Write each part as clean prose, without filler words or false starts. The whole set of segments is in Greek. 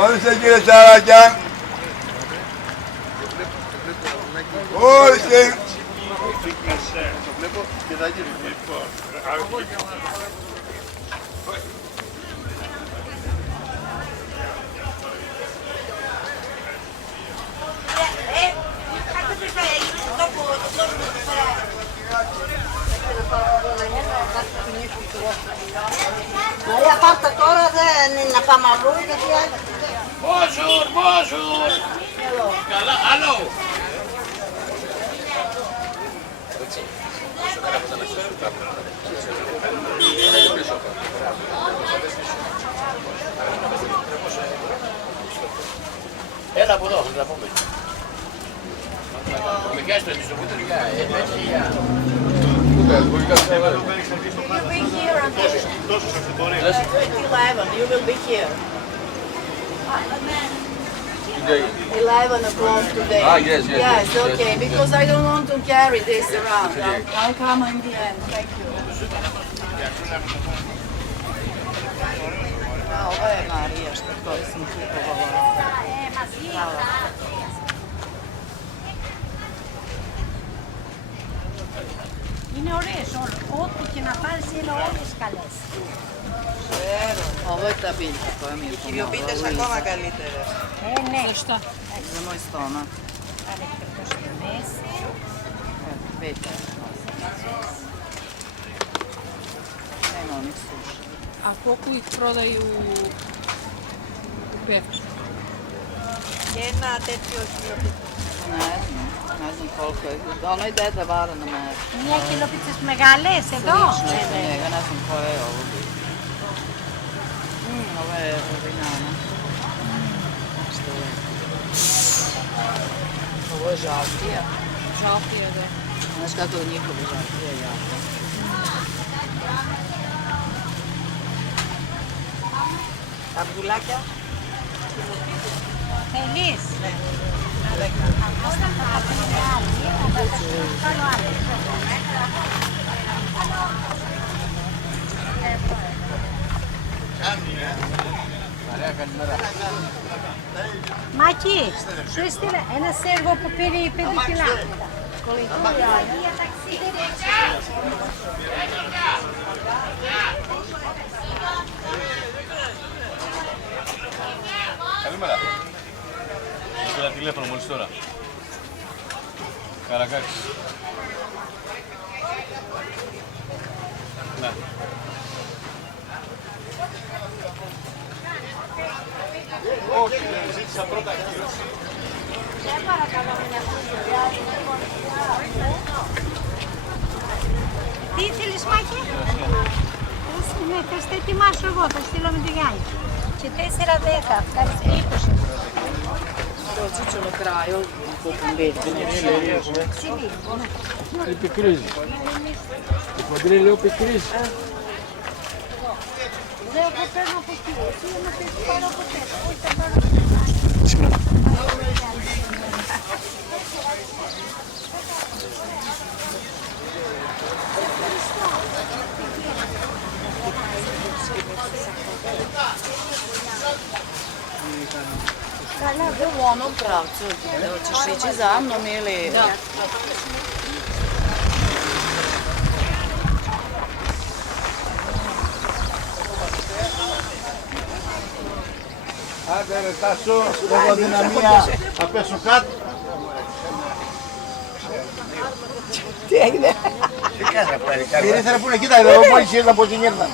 Ορίστε κύριε Τσαράκια. Ορίστε. Το βλέπω και θα γίνει. Μαρία, πάρτε τώρα, δεν είναι να πάμε αλλού, γιατί... Bonjour, bonjour. Καλά, άλλο. Έλα από εδώ, θα τα πούμε. Με πιάσει το ιστοπούτο, για. You will be here until 11. You will be here. 11 o'clock today. Ah, yes. Yes, okay. Because I don't want to carry this around. I'll come in the end. Thank you. Ovo je Marija što koju sam kupovala. Hvala. Είναι ωραίες όλες. Ό,τι και να πάρεις είναι όλες καλές. Ξέρω. Ovo je ta biljka koja mi je pomogla. Κυριοπίτες ακόμα καλύτερες. Ναι. Zašto? Za moj stomak. Πάρετε το στη μέση. Vidite. Nema onih suša. A koliko ih prodaju u Pevcu? Ένα τέτοιο κυριοπίτα. Ne znam koliko je. Ono i deda vara na meru. Μια κιλοπίτσες μεγάλες εδώ. Slično je njega, ne znam koje je ovo bilo. Ovo je vinana. Što je? Ovo je žaltija. Žaltija, da. Znaš kako je njihova žaltija jako. Τα μπουλάκια. Θέλεις. Ναι. Αυτά θα τα πούμε άλλοι. Κάνω άλλοι. Μάκη, σου έστειλε ένα σέρβο που πήρε 5 κιλά. Καλημέρα. Πήρα τηλέφωνο μόλις τώρα. Καρακάκης. Ναι. Όχι, ζήτησα πρώτα ακύρωση. Τι θέλεις, Μάκη? Ναι, θες το ετοιμάσω εγώ, θα στείλω με τη Γιάννη. Και 4-10, ευχαριστώ, 20. Doći ću na kraju, kupim biljke. Il piccrisi. Il quadrille o piccrisi. Δεν θα παίρνω από εκεί, εσύ να πεις πάρω από εκεί. Όχι, θα πάρω από Καλά, δεν u onom pravcu. Hoćeš ići za mnom ili... Da. Άντε ρε Τάσο, έχω δυναμία να πέσω κάτω. Τι έγινε. Τι κάνει να πάρει κάτι. Ήρθε να πούνε, κοίτα εδώ, μόλις ήρθα από την ήρθα.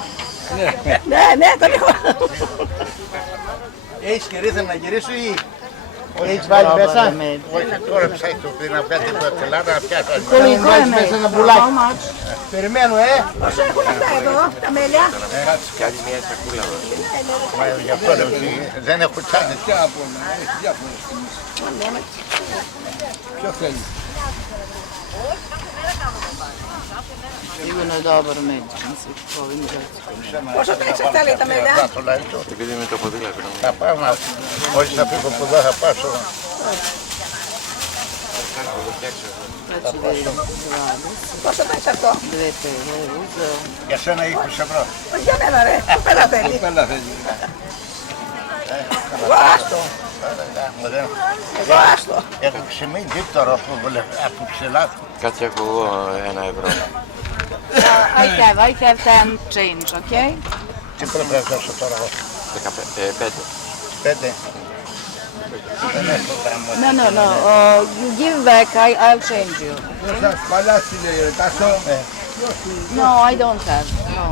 Ναι, τον έχω. Έχεις και ήρθε να γυρίσω ή έχεις βάλει μέσα. Όχι, τώρα ψάχνει το πριν να πιάσει την πορτελάνα να πιάσει. Έχεις βάλει μέσα ένα μπουλάκι. Περιμένω, Όσο έχουν αυτά εδώ, τα μέλια. Κάνει μια σακούλα. Μα γι' αυτό λέω ότι δεν έχω τσάνες. Ποιο θέλει. Sigurno je dobar med, s ovim džecima. Πόσο τα έχεις αυτά λέει τα μέλια. Επειδή με το ποδήλατο. Θα πάω να... Όχι θα φύγω από εδώ, θα πάω. Πόσο τα έχεις αυτό. 2 Για σένα 20 ευρώ. Όχι για μένα ρε, κοπέλα θέλει. Κοπέλα θέλει. Εγώ άστο. Εγώ άστο. Έχω ξεμείνει τώρα από ψηλά. Κάτσε έχω εγώ 1 ευρώ. I have 10 change, okay? Τι πρέπει να δώσω τώρα εγώ. 5. 5. Δεν έχω No, no, no. You give back, I'll change you. Σας παλάσει λέει, κάτω. No, I don't have. No.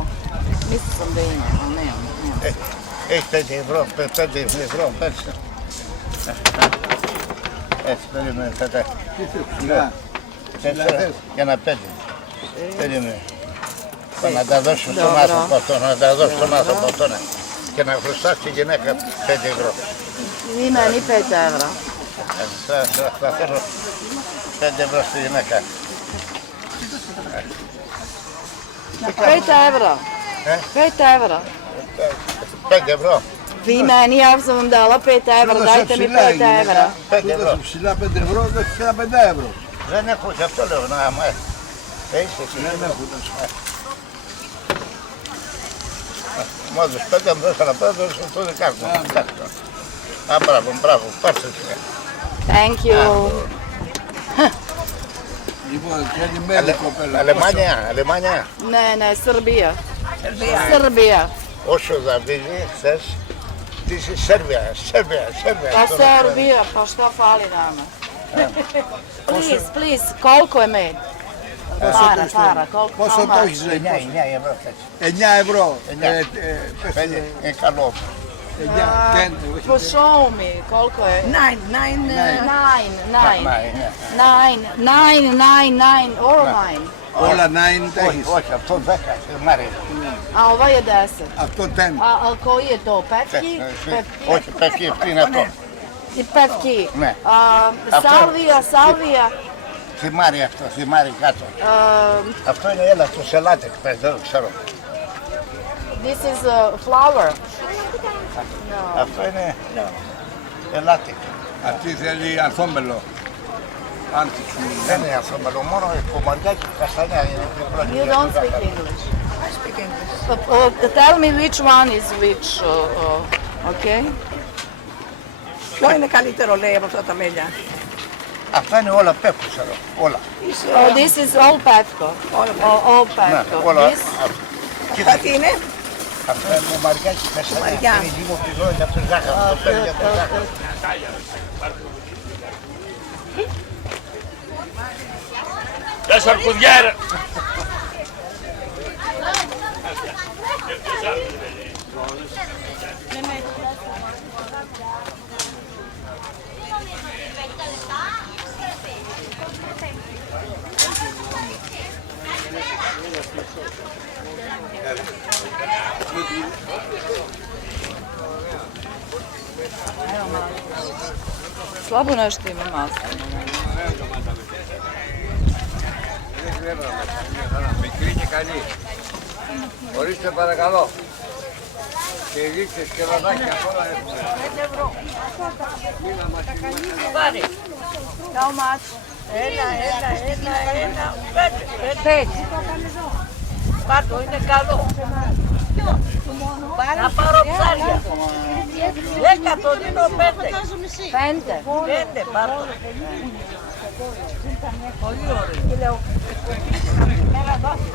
Mislio sam da ima, ali nemam. Έχει 5 ευρώ, 5 ευρώ, πέρσε. Έτσι, περίμενε, κατά. Για να 5. Περίμενε. Να τα δώσω στον άνθρωπο αυτό, να τα δώσω στον άνθρωπο αυτό, και να χρωστάς τη γυναίκα 5 ευρώ. Vi meni 5 evra. Θα θέλω 5 ευρώ στη γυναίκα. 5 evra. 5 evra. 5 ευρώ. Vi meni, ja sam vam dala 5 evra, dajte mi 5 evra. 5 ευρώ. Ψηλά 5 ευρώ, δώσεις ένα 5 ευρώ. Δεν έχω, γι' αυτό λέω να μου έρθει. Έχεις εσύ. Δεν έχω. Μόλις 5 μου δώσα να πάω, δώσα το δικά μου. Α, μπράβο, πάρσε εσύ. Thank you. Λοιπόν, κάνει μέλη κοπέλα. Αλεμάνια. Ne, Srbija. Srbija. Όσο δαβίζει, θες, τι είσαι Σέρβια. Pa Srbija, pa šta fali nama? Please, koliko je med? Para, koliko? Πόσο το έχεις λέει? 9 ευρώ θες. 9 ευρώ. 5, είναι καλό. 9, Po show me, koliko je? 9, or 9. όλα 9 τα έχεις. Όχι, αυτό 10, Μάρια. A ova je 10. Αυτό 10. A koji je to? Petki? Όχι, πέφτει πριν αυτό. I petki. Ναι. Salvija. Θυμάρι αυτό, θυμάρι κάτω. Αυτό είναι έλατο σελάτεκ, δεν το ξέρω. This is flour. Αυτό είναι ελάτεκ. Αυτή θέλει ανθόμελο. Άνθιξου. Δεν είναι αυτό, μόνο κομμαριά και καστανιά είναι. You don't speak English. I speak English. Tell me which one is which, okay? Ποιο είναι καλύτερο λέει από αυτά τα μέλια? Αυτά είναι όλα πέφτουν, ξέρω, όλα. Oh, this is all petko. All petko. όλα. This, Αυτά τι είναι? Αυτό είναι κομμαριά και καστανιά. Κομμαριά. Είναι λίγο πυζό για το ζάχαρο, το παίρνει για το ζάχαρο. 4 κουδιέρα. slabo nešto ima masno. Μικρή και καλή. Ορίστε παρακαλώ. Και ρίξες και λαδάκια απ' όλα έχουμε. How much? Ένα, Pet. Πάρτο, είναι καλό. Να πάρω ψάρια. 10 το δίνω 5. Pente. 5 πάρτο. Πολύ ωραίο.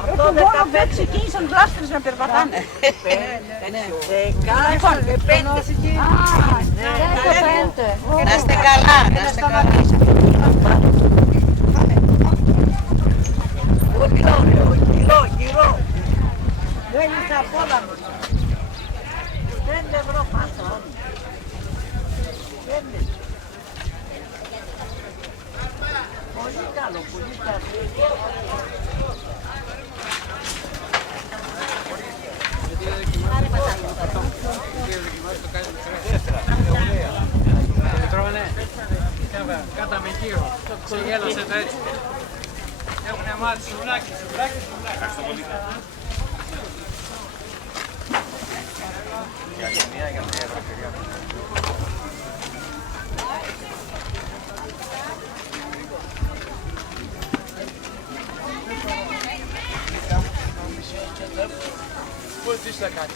Αυτό 15 ξεκίνησαν πλάστρες να περπατάνε. 15. Να είστε καλά, να είστε καλά. Πολύ ωραίο, γυρό. Δεν είσαι απόλαμος. 5 ευρώ πάσα. 5. Πολύ καλό, πολύ καλό. Κάτα με γύρω, ξεγέλασε το έτσι. Έχουνε μάθει σουβλάκι. Πώς τι θα κάνει.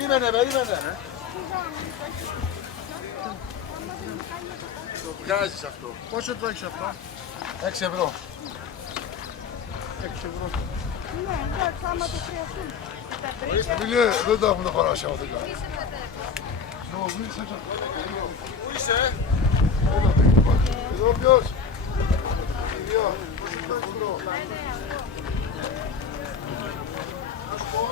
Περίμενε. Το βγάζεις αυτό. Πόσο το έχεις αυτό? 6 ευρώ. 6 ευρώ. Ναι, εντάξει, άμα το χρειαστούν. Ορίστε, φίλε, δεν το έχουμε το παράσει αυτό. Πού είσαι? Εδώ ποιος? Κυρία, πόσο το έχεις ευρώ? Να σου πω.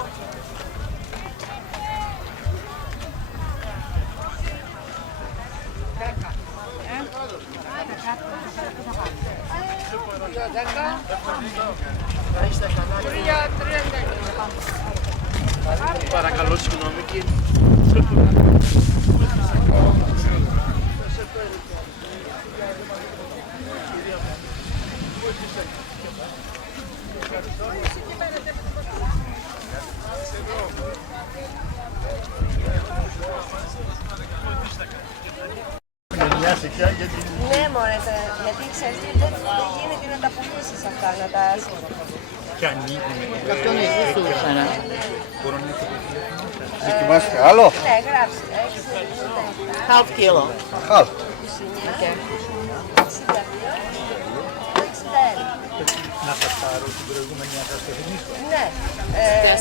Παρακαλώ, συγγνώμη κύριε. Ναι, μωρέ, γιατί ξέρεις τι, δεν γίνεται να τα πουλήσεις αυτά, να τα... Αυτό είναι ζούσουσα. Δοκιμάστε άλλο. Ναι, γράψε. Half kilo. Half. Okay. 62. Να σας πάρω την προηγούμενη να σας το θυμίσω. Ναι,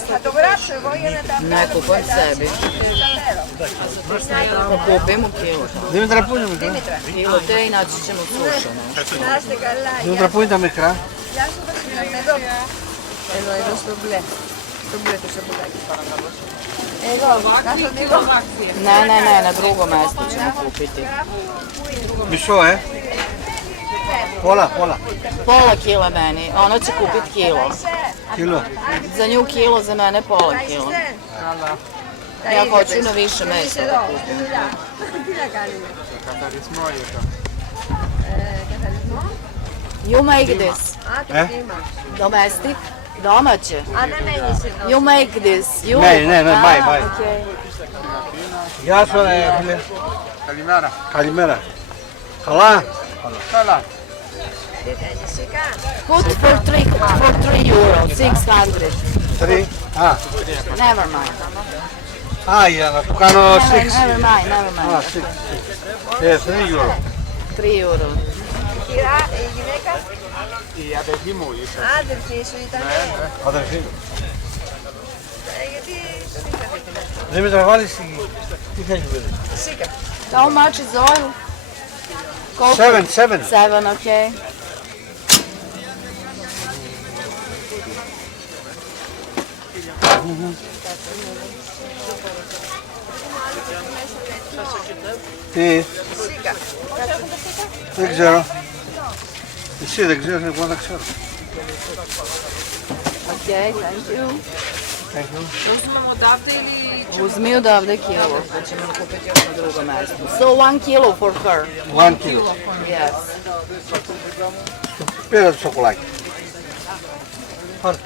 θα το γράψω εγώ για να τα βγάλω. Ναι, κουπών sebi. Θα kupimo kilo. Δήμητρα, πού είναι μικρά? Kilo te i naći ćemo sušeno. Να είστε καλά. Δήμητρα, πού είναι τα μικρά? Γεια σου, Βασίλη. Εδώ στο μπλε. Στο μπλε το σαμπουλάκι. Εδώ, να το δω. Ne, na drugo mesto ćemo kupiti. Μισό, Pola. Pola kila meni, ona će kupiti kilo. Kilo. Za nju kilo, za mene pola kilo. Ja hoću na više mesta da kupim. Τι να κάνουμε. Καθαρισμό ήρθα. Καθαρισμό. You make this. Α, το κύμα. Domestic. Domaće. Α, δεν μένεις εδώ. You make this. You. Ναι, bye. Okay. Γεια σου, φίλε. Καλημέρα. Καλά. Τι θέλεις, σικά. Put for 3 euro, 600. 3. Never mind. Για να του κάνω 6. Never mind. 6. 3 euro. 3 euro. Η γυναίκα. Η αδερφή μου είσαι. Άδερφη σου ήταν. Αδερφή μου. Γιατί σίκα. Δεν με τραβάλεις τι θέλει παιδί. Σίκα. How much is oil? 7. 7, okay. Τι, Σίκα. δεν ξέρω. Εσύ δεν ξέρεις, εγώ δεν ξέρω. Okay, thank you. Thank you. Uzmemo odavde ili... Uzmi odavde kilo, pa ćemo kupiti još na drugo mesto. So 1 kilo for her. 1 kilo. Yes. Πήρα το σοκολάκι. Πάρε.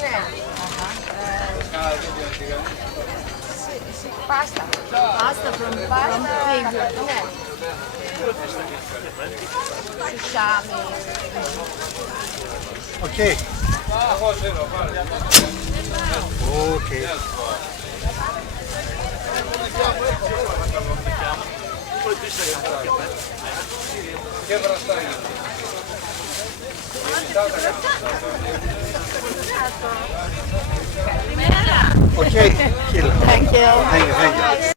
Ναι. Πάστα. Pasta from Πάστα. Ναι. Σουσάμι. Οκ. Οκ. Okay, kilo. Thank you. Thank you.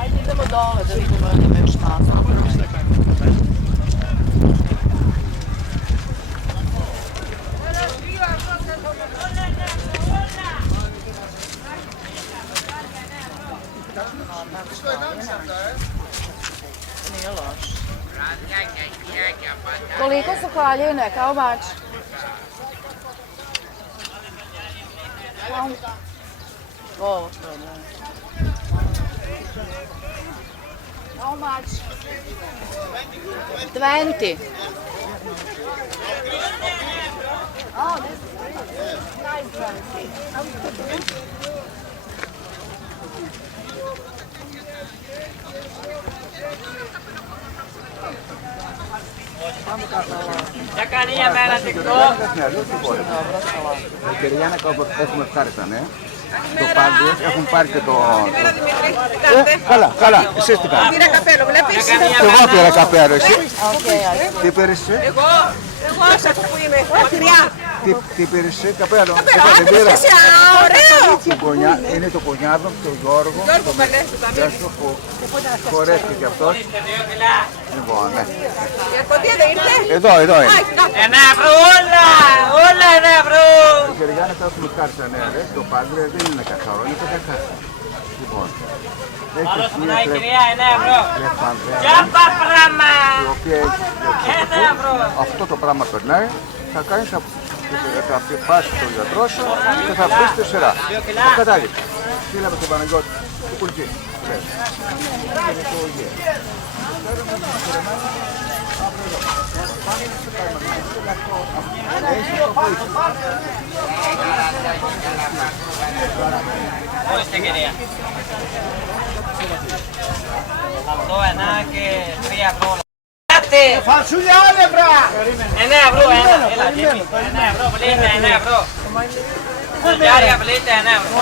Ajde idemo dole da vidimo da ima još nazad. Nije loš. Koliko su haljine, kao bač? Ovo što je, da. How much? 20. Oh, this is nice 20. Τσακανία μέρα TikTok. Κυριάννα, όπως έχουμε ευχάριστα, ναι. Το πάντι, έχουν πάρει και το... Καλά, καλά, εσείς τι κάνετε? Πήρα καπέλο, βλέπεις. Εγώ πήρα καπέλο, εσύ. Τι πήρες εσύ? Εγώ άσα που είμαι, μακριά. Τι πήρες εσύ, καπέλο? Ωραίο. Είναι το κονιάδο, τον Γιώργο, που χωρέστηκε αυτός. Λοιπόν, ναι. Η αρκοντία δεν ήρθε. Εδώ είναι. 1 ευρώ όλα 1 ευρώ. Η Κυριάννα θα έχουμε ευχάριστα, ναι, το πάντι δεν είναι καθαρό, είναι πετακά. Λοιπόν, Άλλο σου πονάει η κυρία 1 ευρώ. η Τζάμπα πράγμα. οποία έχει 1 ευρώ. αυτό το πράγμα περνάει, θα κάνεις θα πας στον γιατρό σου και θα βρεις τη σειρά. Το κατάληψη. Στείλαμε στον Παναγιώτη, του Κουλτή. Ορίστε κυρία. Αυτό 1 και 3 ευρώ. Φανσούλια άνευρα! 1 ευρώ, έλα Τζίμι. 1 ευρώ, πλήτε 1 ευρώ. Ζουλιάρια πλήτε 1 ευρώ.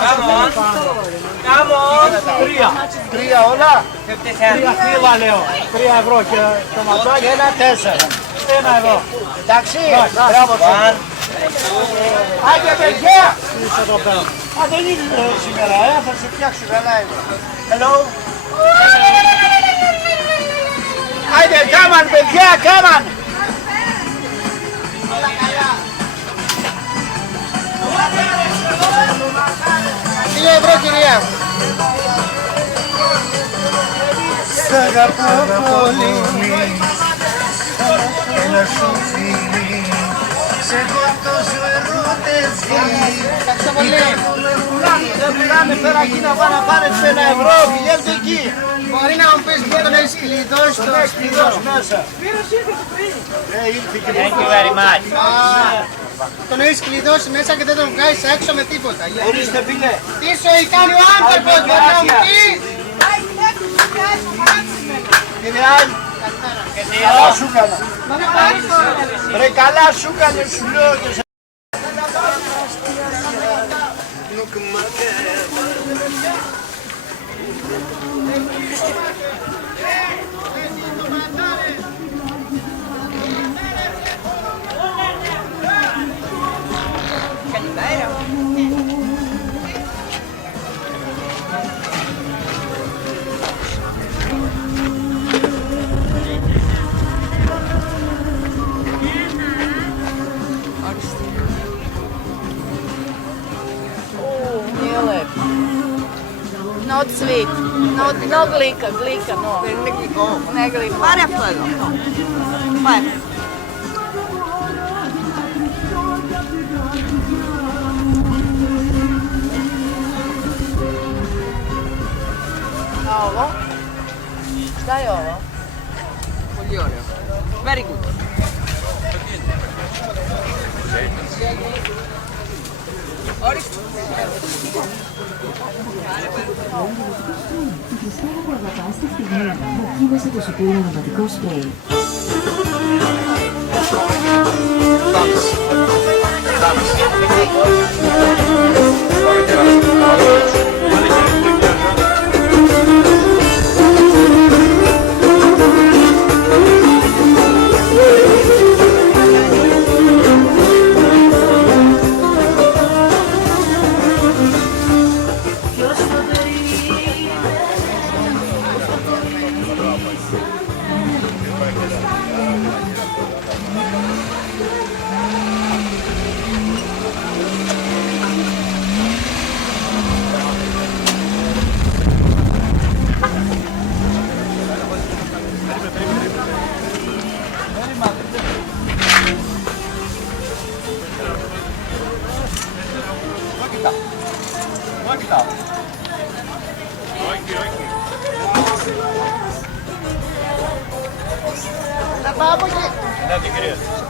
Come on. Τρία όλα. 50 Τρία φύλλα λέω. 3 ευρώ και το ματσάκι 1,4. 1 ευρώ. Εντάξει, μπράβο σου. Άντε παιδιά! Α, δεν είναι σήμερα, θα σε φτιάξω 1 ευρώ. Hello. Άντε, κάμαν παιδιά, κάμαν! 2 ευρώ κυρία. Σ' αγαπώ πολύ, ένα σου φίλι, σε έχω τόσο ερωτευτεί. Ευχαριστώ πολύ. Δεν πουλάνε πέρα εκεί να πάνε να πάρει 1 ευρώ, πηγαίνετε εκεί. Μπορεί να μου πεις ποιον τον έχεις κλειδώσει το σπίτι μέσα. Thank you very much. Τον έχεις κλειδώσει μέσα και δεν τον βγάζεις έξω με τίποτα. Ορίστε φίλε. Τι σου έχει κάνει ο άνθρωπος, δεν θα μου πεις. Είναι άλλη. Καλά σου έκανα. Ρε καλά σου έκανε, σου λέω και σε... Nije lep. Not sweet. No glika, no. Ne glika. Πάρε αυτό εδώ. Πάρε. A ovo? Šta je ovo? Πολύ ωραίο. Very good. Ορίστε. Χριστόβα Κορδαπά στη Φθηνία μου κύβασε το σουπίδι αρωματικό σπρέι.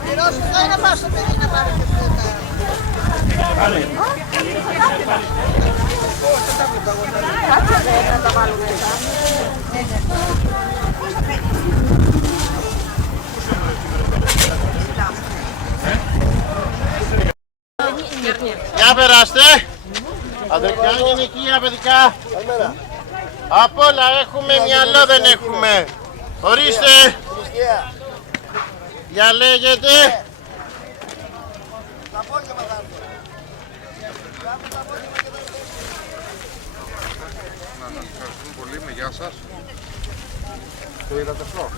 Πληρώσω εδώ ή να πάω στο παιδί να πάρω και φρούτα. Κάτσε να τα βάλω μέσα. Για περάστε. Αδερφιά γυναικεία παιδικά. Απ' όλα έχουμε, μυαλό δεν έχουμε. Ορίστε. Για λέγεται. Ευχαριστούμε πολύ, με γεια σας. Το είδατε αυτό.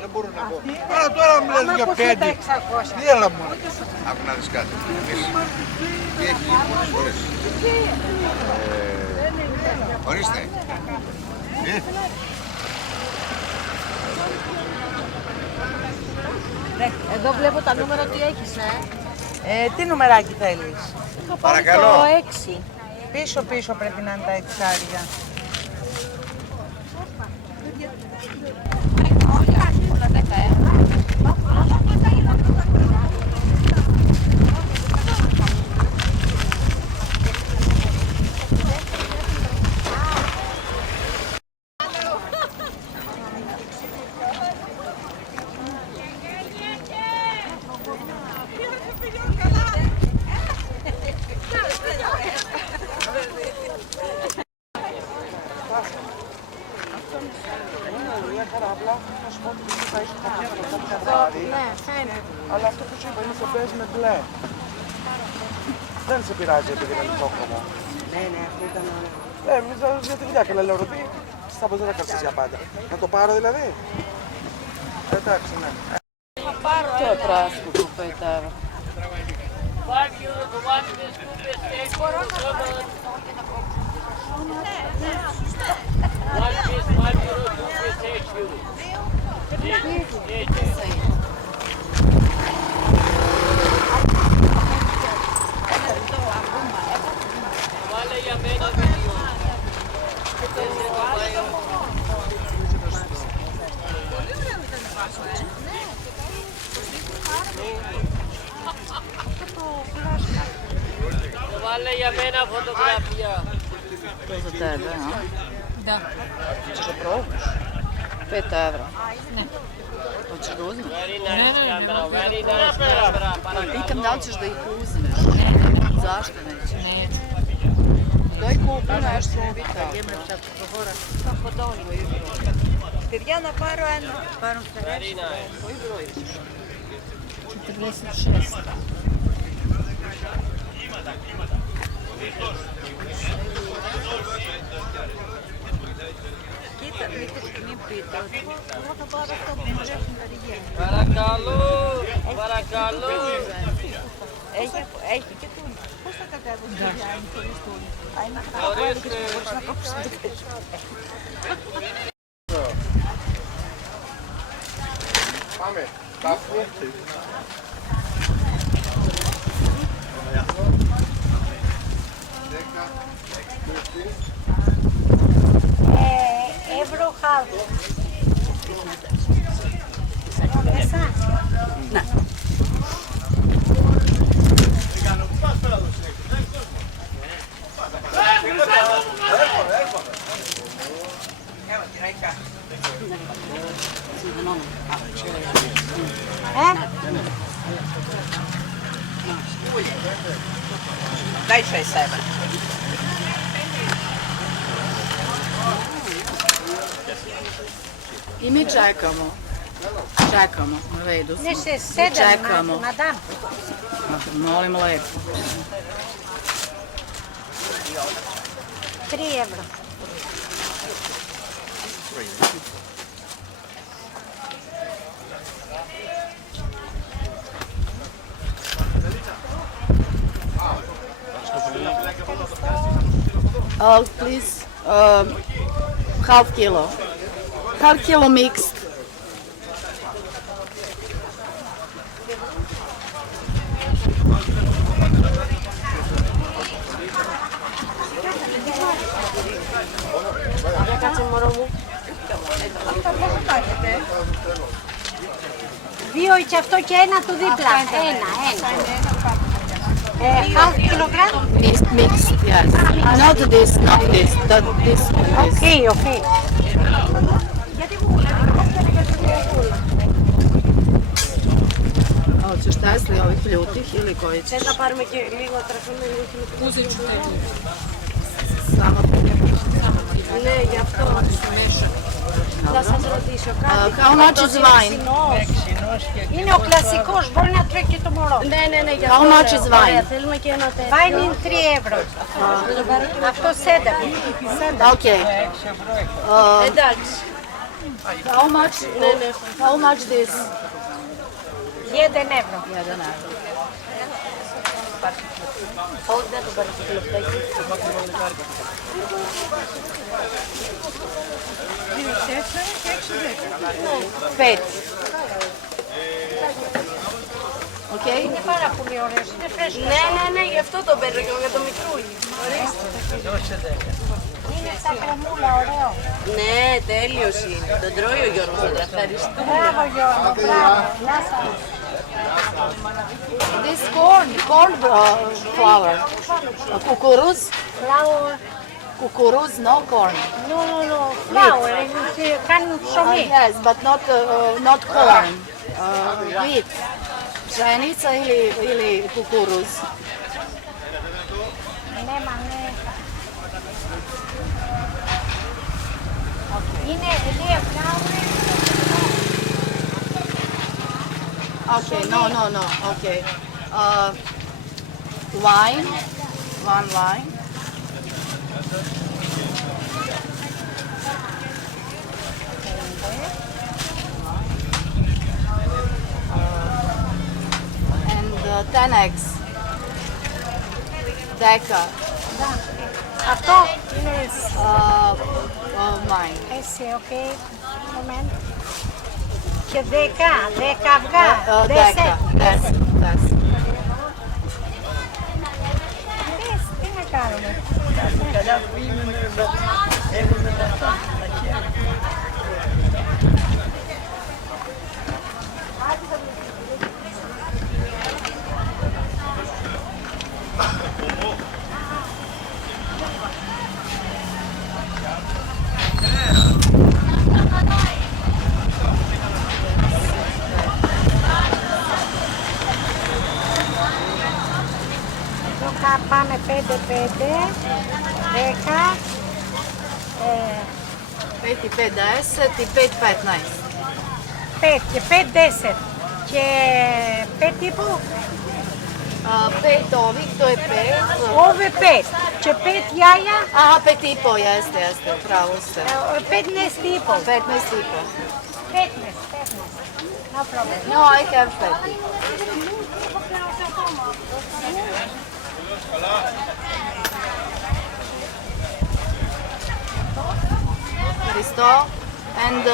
Δεν μπορώ να πω. Άρα τώρα μου λες για 5. Τι έλα μου. Άκου να δεις κάτι. Τι έχει γίνει πολλές φορές. Ορίστε. Εδώ βλέπω τα νούμερα τι έχεις, τι νουμεράκι θέλεις? Παρακαλώ. Το 6. Πίσω πρέπει να είναι τα εξάρια. Αλλά αυτό που σου είπα είναι το μπέζ με μπλε. Δεν σε πειράζει επειδή είναι λιθόχρωμο. Ναι, αυτό ήταν ωραίο. Εμείς για τη δουλειά και λέω ότι θα μπορείς να τα κρατήσεις για πάντα. Να το πάρω δηλαδή. Εντάξει, ναι. To je prasko tu 5 euro. Βάλε για μένα φωτογραφία. To za tebe, a? Da. Hoćeš da probaš? 5 evra. Ne. Hoćeš da uzmeš? Pitam da li ćeš da ih uzmeš. Zašto nećeš? Neću. nešto ubita. Το κοντόνι. Παιδιά, να πάρω ένα. Πάρω φερές. Koji broj? 46. Κοίτα, μην πείτε ότι εγώ θα πάρω αυτό που μου ρίχνει τα ρηγιά. Παρακαλώ, παρακαλώ. Έχει και τούνι. Πώς θα κατέβω στο Γιάννη χωρίς τούνι. Αν είναι χαρά, μπορείς να κόψεις το τέτοιο. Πάμε. Κάπου. Ευρώ χάλ. Μέσα. Ne. Daj 6-7. I mi čekamo. Čekamo, na redu smo. Ne se sedam, Čekamo. madam. Molim lepo. 3 euro. Please, half kilo. Half kilo mixed. Δύο και αυτό και ένα του δίπλα. Ένα. Half kilogram? Mixed, yes. Not this, not this. This and this. Okay. Hoćeš Tesli ovih ljutih ili koji ćeš? Da πάρουμε και λίγο τρεφόμενο λίγο. Uzet ću te. Samo Ναι, γι' αυτό. Θα σας ρωτήσω κάτι. How much is wine? Είναι ο κλασικός, μπορεί να τρώει και το μωρό. Ναι, γι' How much is wine? Θέλουμε και ένα τέτοιο. Wine είναι 3 ευρώ. Αυτό σέντα. Okay. Εντάξει. How much this? 1 ευρώ. Όχι, δεν το πάρει το λεπτάκι. 5. Okay? Είναι πάρα πολύ ωραίος, είναι φρέσκος. Ναι, γι' αυτό το παίρνω και για το μικρούλι. Ορίστε. Είναι σαν κρεμούλα, ωραίο. Ναι, τέλειος είναι. Τον τρώει ο Γιώργος, θα τα ευχαριστώ. Μπράβο Γιώργο, μπράβο. Γεια σας. This corn flour. Kukuruz? Flour. Kukuruz, no corn. No, flour. Κάνουν ψωμί. Yes, but not corn. Wheat. Pšenica ili kukuruz. Ναι, μα ναι. Είναι 2 flour. Okay, no. Okay. Wine. 1 wine. And 10 eggs. Deca. Αυτό είναι Mine. εσύ, οκ. Moment. Και 10 αυγά. Deca. Yes. Τι να κάνουμε. Εδώ πάμε 5 5, 10, 5 i 5, 10 i 5, 15. 5 και 5, 10 και 5 τύπου. 5 ovih, to je 5. Ove 5 και 5 jaja. Aha, 5 i po, jeste, pravo ste. 15 τύπου. 15 i po. 15. No problem. No, I have 5. Cristo, and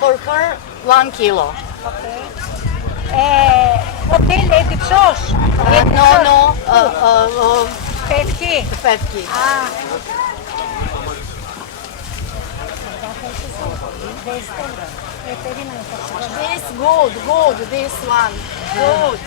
for her 1 kilo. Okay. Hotel Edipsos. No, Πέφτει. Petki. Περίμενε. This good, this one, good.